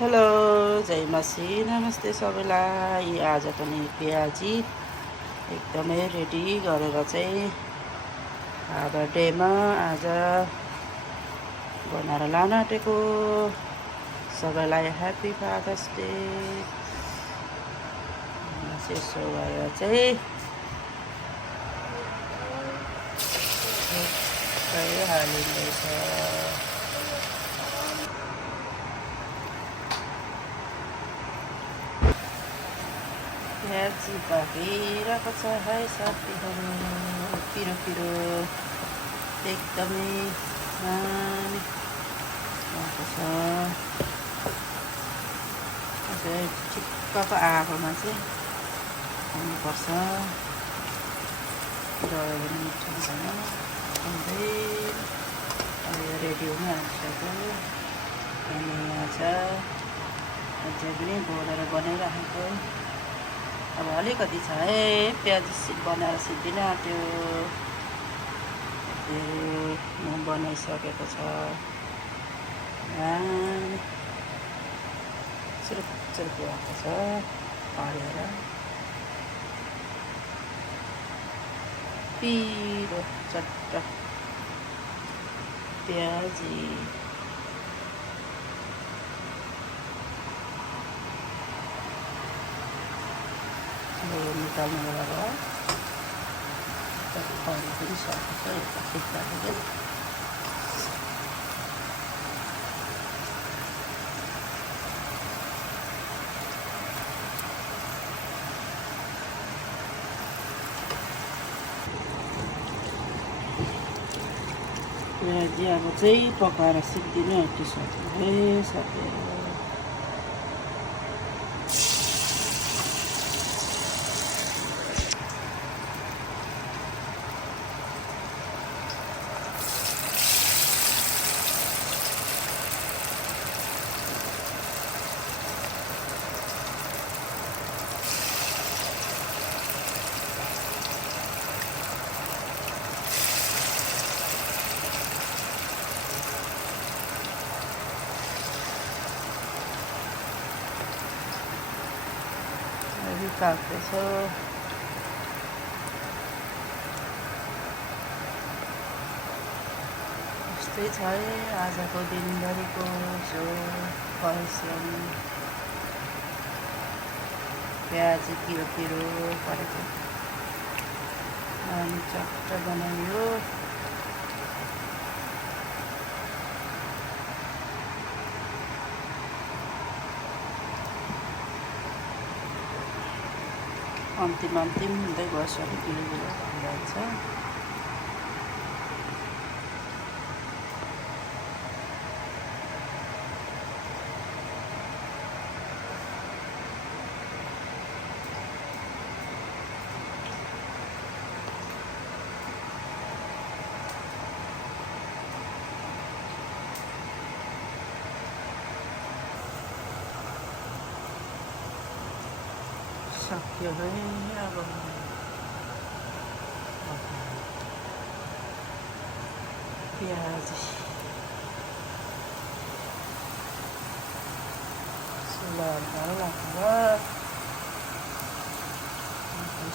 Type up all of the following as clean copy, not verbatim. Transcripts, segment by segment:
Hello जय मसी नमस्ते सबैलाई। आज पनि प्याजी एकदमै रेडी गरेर चाहिँ फादर डेमा आज बनाएर लान आँटेको। सबैलाई ह्याप्पी फादर्स डे। यसो गरेर चाहिँ हालिँदैछ। प्याजी पाकिरहेको छ है साथीहरू। पिरो पिरो एकदमै दामी भएको छ। ठिक्कको आगोमा चाहिँ हुनुपर्छ। गयो भने मिठो हुँदैन। खुल्दै रेडी हुन आँटिसक्यो। अनि यहाँ छ अझै पनि घोलेर बनाइराखेको। अब अलिकति छ है प्याज बनाएर सिद्धिन आँट्यो। बनाइसकेको छ। चुरुप चुरुप भएको छ पारेर। पिरो चट्ट प्याजी निकाल्नु होला। पानी पनि सकेको छ। यता खिच्दाखेरि प्याजी अब चाहिँ पकाएर सिद्धिनु आँटिसक्यो है साथीहरू। काट्दैछ। यस्तै छ है आजको दिनभरिको परिश्रम। प्याज पिरो पिरो परेको अनि चट्ट बनायो। अन्तिम हुँदै गएछ। अलिक गिलो गिलो भइरहेछ। सक्यो है अब प्याज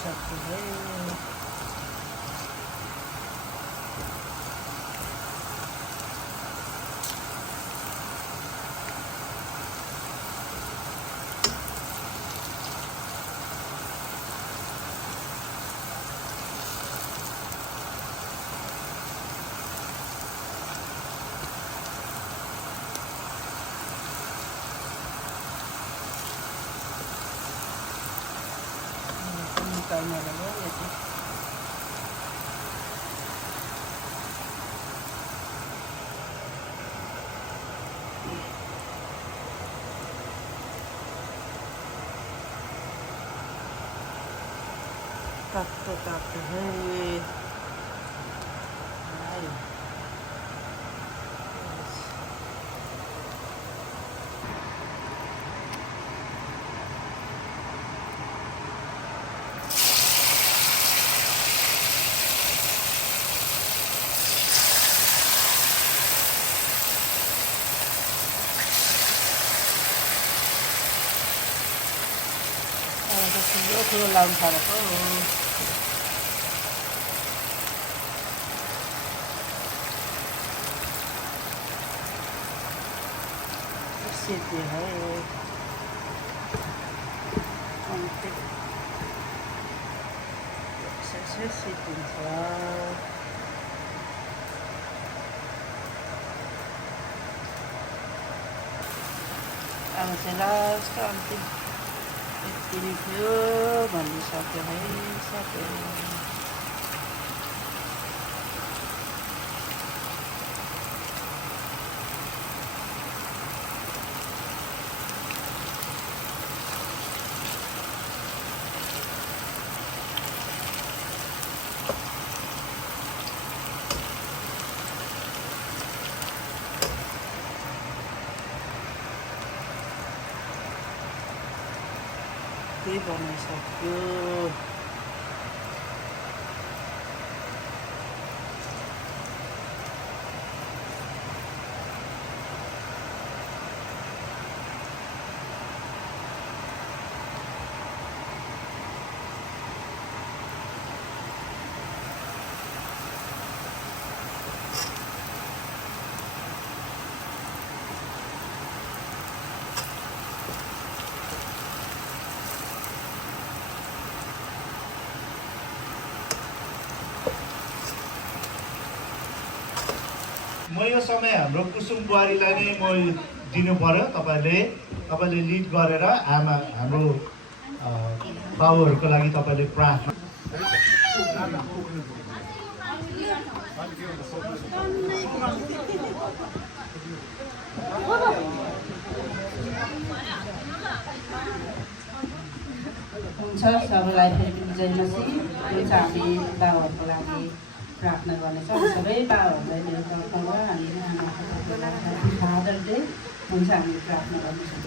सक्यो है। निकाल्नु होला यति। तातो है। यो ठुलो लाउनु थालेको सिद्धि है सिद्धिन्छ अब चाहिँ लास्ट अन्तिम यति नै थियो भनिसक्यो है सक्यो त्यही बनाइसक्यो म यो समय हाम्रो कुसुम बुहारीलाई नै म दिनु पर्यो तपाईले लिड गरेर हाम्रो बाबुहरूको लागि तपाईले प्रार्थना हुन्छ सबैलाई फेरि जय मसीह हुन्छ हामी बाबुहरूको लागि प्रार्थना गर्नेछौँ सबै बाबुहरूलाई मेरो तर्फबाट हामी फादर डे हुन्छ हामी प्रार्थना गर्नेछौँ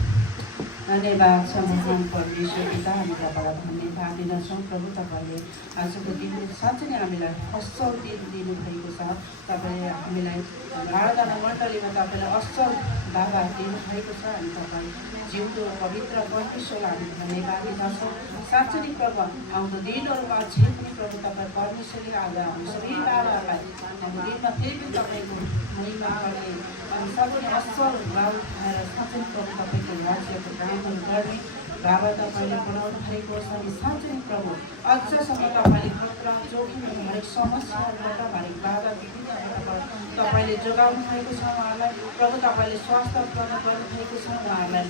धन्यवाद छ महान परमेश्वर पिता हामी तपाईँलाई धन्यवाद दिँदछौँ प्रभु तपाईँले आजको दिन साँच्चै नै हामीलाई असल दिन दिनुभएको छ तपाईँले हामीलाई आराधना मण्डलीमा तपाईँले असल बाबा दिनुभएको छ अनि तपाईँ जिउँदो पवित्र परमेश्वरलाई हामी धन्यवाद दिँदछौँ साँच्चै नै प्रभु आउँदो दिनहरूमा जे पनि प्रभु तपाईँ परमेश्वरले आज हामी सबै बाबाहरूलाई हाम्रो दिनमा फेरि तपाईँको महिमा गर्ने अनि सबै असल बाबु भएर साँच्चै प्रभु तपाईँको राज्यको कामहरू गर्ने बाबा तपाईँले बनाउनु भएको छ अनि साँच्चै प्रभु अझसम्म तपाईँले खतरा जोखिम हरेक समस्याहरूबाट हरेक बाधा विघ्नहरूबाट तपाईँले जोगाउनु भएको छ उहाँलाई प्रभु तपाईँले स्वास्थ्य प्रदान गर्नुभएको छ उहाँहरूलाई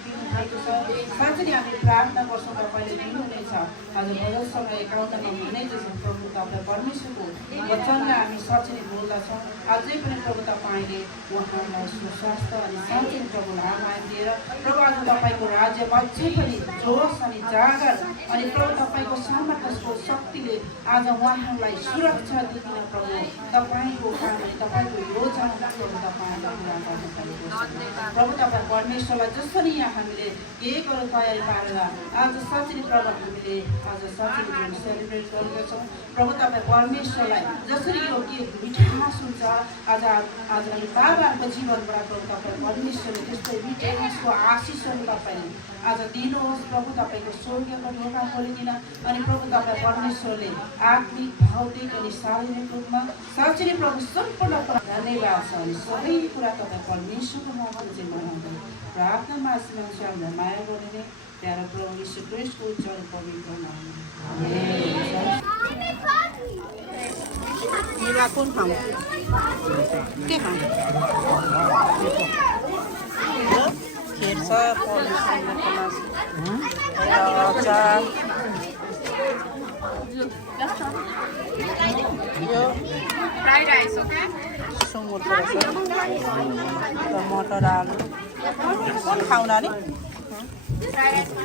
दिनु भएको छ साँच्चै हामी प्रार्थना गर्छौँ तपाईँले दिनुहुनेछ आज भजनसँग एकाउन्नमा हुने जस्तो प्रभु तपाईँ परमेश्वरको वचनलाई हामी साँच्चै नै बोल्दछौँ अझै पनि प्रभु तपाईँले उहाँलाई सुस्वास्थ्य अनि साँच्चै प्रभु आमाया दिएर प्रभु आज तपाईँको राज्यमा अझै पनि जोस अनि जागर अनि प्रभु तपाईँको सामर्थ्यको शक्तिले आज उहाँहरूलाई सुरक्षा दिदिन प्रभु तपाईँको काम तपाईँको योजना प्रभु तपाईँलाई पुरा गर्न पाएको छ प्रभु तपाईँ परमेश्वरलाई जसरी यहाँ हामीले एक गरेर तयारी पारेर आज साँच्चै प्रभु हामीले आज साँच्चै सेलिब्रेट गर्दछौँ प्रभु तपाईँ परमेश्वरलाई जसरी यो के मिठास हुन्छ आज हामी बाबाहरूको जीवनबाट प्रभु तपाईँ परमेश्वरले त्यस्तै मिठासको आशिषहरू तपाईँले आज दिनुहोस् प्रभु तपाईँको स्वर्गीयको ढोका खोलिदिन अनि प्रभु तपाईँ परमेश्वरले आत्मिक भौतिक अनि शारीरिक रूपमा साँच्चै नै प्रभु सम्पूर्ण धन्यवाद छ अनि सबै कुरा तपाईँ परमेश्वरको नाममा चाहिँ बनाउँदै प्रार्थनामा आशीर्वाद माया गरिने प्यारा प्रभु यीशु क्रिस्टको उज्जवल पवित्र नाममा कुन खाउँ के खाउँ खिर छ अचार यो फ्राइड राइस ओके सुँगुर टमाटर आलु कुन खाउँ नानी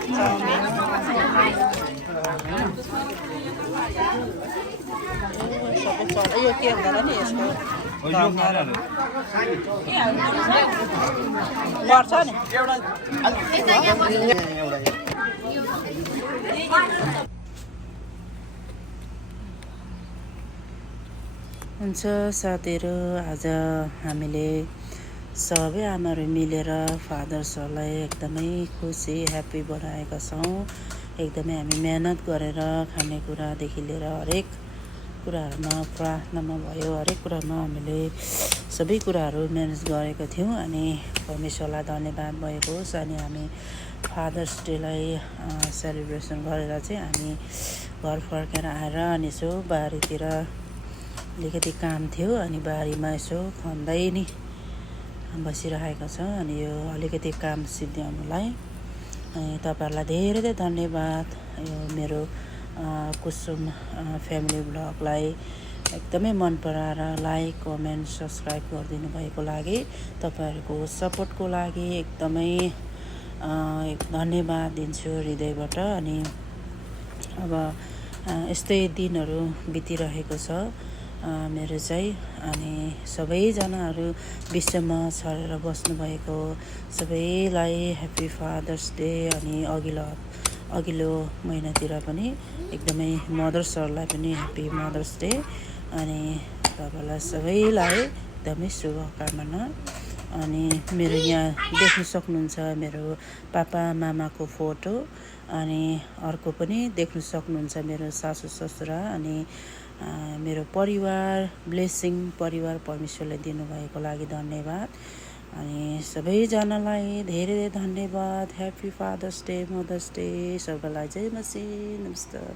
चाउमिन सबै चल्छ यो के हुँदैन नि यसको गर्छ नि हुन्छ साथीहरू आज हामीले सबै आमाहरू मिलेर फादर सरलाई एकदमै खुसी ह्याप्पी बनाएका छौँ एकदमै हामी मेहनत गरेर खानेकुरादेखि लिएर हरेक कुराहरूमा प्रार्थनामा भयो हरेक कुरामा हामीले सबै कुराहरू म्यानेज गरेको थियौँ अनि परमेश्वरलाई धन्यवाद भएको होस्। अनि हामी फादर्स डेलाई सेलिब्रेसन गरेर चाहिँ हामी घर फर्केर आएर अनि यसो बारीतिर अलिकति काम थियो अनि बारीमा यसो खन्दै नि बसिरहेको छ। अनि यो अलिकति काम सिद्ध्याउनुलाई अनि तपाईँहरूलाई धेरै धेरै धन्यवाद। यो मेरो कुसुम फ्यामिली ब्लगलाई एकदमै मन पराएर लाइक कमेन्ट सब्सक्राइब गरिदिनु भएको लागि तपाईँहरूको सपोर्टको लागि एकदमै धन्यवाद दिन्छु हृदयबाट। अनि अब यस्तै दिनहरू बितिरहेको छ मेरो चाहिँ। अनि सबैजनाहरू विश्वमा छरेर बस्नुभएको सबैलाई ह्याप्पी फादर्स डे। अनि अघिल्लो महिनातिर पनि एकदमै मदर्सहरूलाई पनि ह्याप्पी मदर्स डे। अनि तपाईँलाई सबैलाई एकदमै शुभकामना। अनि मेरो यहाँ देख्न सक्नुहुन्छ मेरो पापा मामाको फोटो अनि अर्को पनि देख्न सक्नुहुन्छ मेरो सासू ससुरा अनि मेरो परिवार ब्लेसिङ परिवार परमेश्वरले दिनुभएको लागि धन्यवाद। अनि सबैजनालाई धेरै धेरै धन्यवाद। Happy father's day mother's day सबैलाई जय मसीह नमस्कार।